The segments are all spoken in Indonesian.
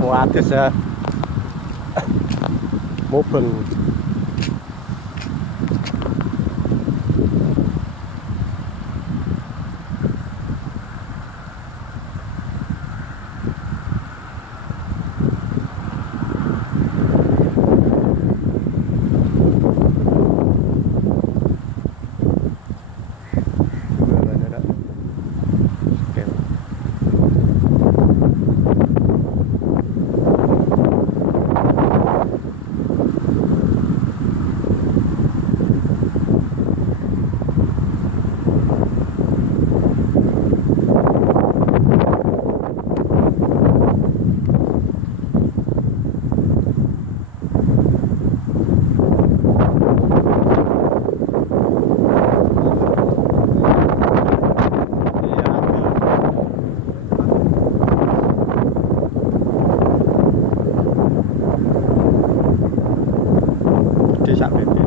Wates ya. Mubeng. Sak bebek.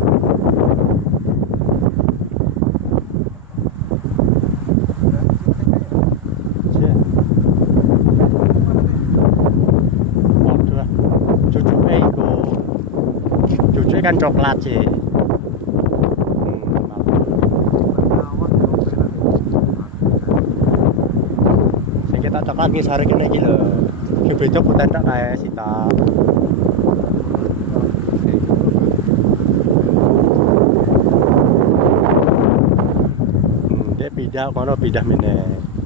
Cucuke kan coklat sih. Sing kita coklat ngisore kene iki lho. Sing beda putih tok kae sita. Dia pindah kono pindah meneh.